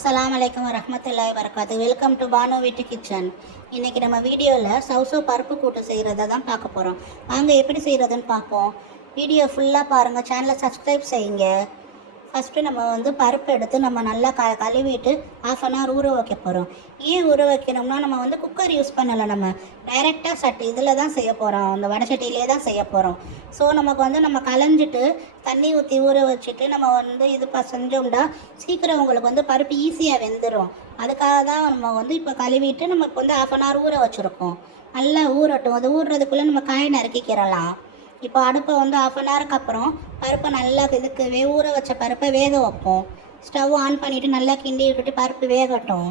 அஸ்ஸலாமு அலைக்கும் வரஹ்மத்துல்லாஹி வரகாத்து. வெல்கம் டு பானு வீட்டு கிச்சன். இன்றைக்கி நம்ம வீடியோவில் சௌசோ பருப்பு கூட்டு செய்கிறத தான் பார்க்க போகிறோம். வாங்க எப்படி செய்கிறதுன்னு பார்ப்போம். வீடியோ ஃபுல்லாக பாருங்கள், சேனலை சப்ஸ்கிரைப் செய்யுங்க. ஃபஸ்ட்டு நம்ம பருப்பு எடுத்து நம்ம நல்லா கழுவிட்டு ½ அன் ஹவர் ஊற வைக்க போகிறோம். ஏன் ஊற வைக்கணும்னா நம்ம குக்கர் யூஸ் பண்ணலை, நம்ம டைரெக்டாக இதில் தான் செய்ய போகிறோம், அந்த வடச்சட்டியிலே தான் செய்ய போகிறோம். ஸோ நமக்கு நம்ம களைஞ்சிட்டு தண்ணி ஊற்றி ஊற வச்சுட்டு நம்ம இது செஞ்சோம்னா சீக்கிரம் உங்களுக்கு பருப்பு ஈஸியாக வெந்துடும். அதுக்காக தான் நம்ம இப்போ கழுவிட்டு நம்ம இப்போ ½ அன் ஹவர் ஊற வச்சுருக்கோம். நல்லா ஊறட்டும். அது ஊறுறதுக்குள்ளே நம்ம காயை நறுக்கிக்கிறலாம். இப்போ அடுப்பை ½ அன் ஹவருக்கு அப்புறம் பருப்பை நல்லா ஊற வச்ச பருப்பை வேக வைப்போம். ஸ்டவ் ஆன் பண்ணிவிட்டு நல்லா கிண்டி விட்டுட்டு பருப்பு வேகட்டும்.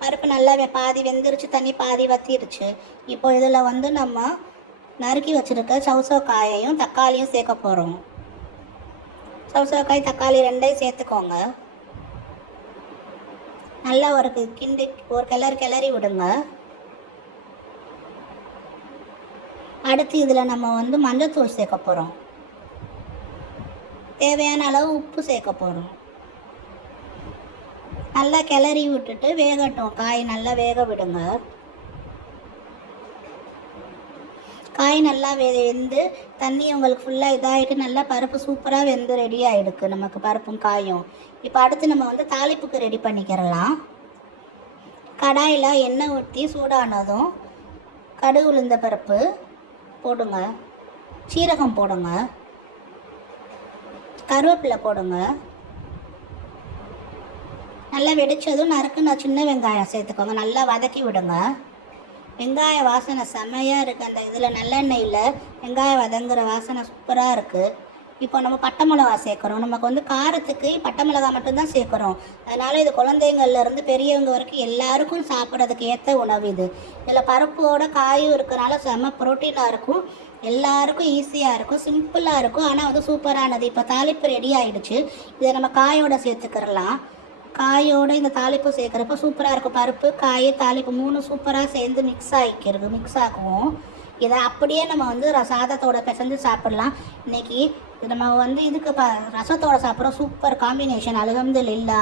பருப்பு நல்லா பாதி வெந்துருச்சு, தண்ணி பாதி வற்றிருச்சு. இப்போ இதில் நம்ம நறுக்கி வச்சுருக்க சௌசோ காயையும் தக்காளியும் சேர்க்க போகிறோம். சௌசோ காய் தக்காளி ரெண்டையும் சேர்த்துக்கோங்க. நல்லா ஒரு கிளறி விடுங்க. அடுத்து இதில் நம்ம மஞ்சள்தூள் சேர்க்க போகிறோம். தேவையான அளவு உப்பு சேர்க்க போகிறோம். நல்லா கிளறி விட்டுட்டு வேகட்டும். காய் நல்லா வேக விடுங்க. காய் நல்லா வெந்து தண்ணி உங்களுக்கு ஃபுல்லாக இதாகிட்டு நல்லா பருப்பு சூப்பராக வெந்து ரெடி ஆகிடுக்கு நமக்கு பருப்பும் காயும். இப்போ அடுத்து நம்ம தாளிப்புக்கு ரெடி பண்ணிக்கிறலாம். கடாயில் எண்ணெய் ஊற்றி சூடானதும் கடுகு உளுந்த பருப்பு போடுங்க, சீரகம் போடுங்க, கருவேப்பிலை போடுங்க. நல்லா வெடித்ததும் நறுக்குன சின்ன வெங்காயம் சேர்த்துக்கோங்க. நல்லா வதக்கி விடுங்க. வெங்காய வாசனை செம்மையாக இருக்குது. அந்த இதில் நல்லெண்ணெயில் வெங்காயம் வதங்குற வாசனை சூப்பராக இருக்குது. இப்போ நம்ம பட்டை மிளகா சேர்க்குறோம். நமக்கு காரத்துக்கு பட்டை மிளகா மட்டும்தான் சேர்க்குறோம். அதனால் இது குழந்தைங்கள்லேருந்து பெரியவங்க வரைக்கும் எல்லாருக்கும் சாப்பிட்றதுக்கு ஏற்ற உணவு இது. இதில் பருப்போட காயும் இருக்கிறனால செம்ம ப்ரோட்டீனாக இருக்கும், எல்லாருக்கும் ஈஸியாக இருக்கும், சிம்பிளாக இருக்கும், ஆனால் சூப்பரானது. இப்போ தாளிப்பு ரெடி ஆகிடுச்சு. இதை நம்ம காயோடு சேர்த்துக்கிறலாம். காயோடு இந்த தாளிப்பு சேர்க்குறப்ப சூப்பராக இருக்கும். பருப்பு காய் தாளிப்பு 3 சூப்பராக சேர்ந்து மிக்ஸ் ஆக்குவோம். இதை அப்படியே நம்ம சாதத்தோட பிசைஞ்சு சாப்பிட்லாம். இன்றைக்கி நம்ம இதுக்கு ரசத்தோடு சாப்பிட்றோம். Super combination. அல்ஹம்துலில்லாஹ்.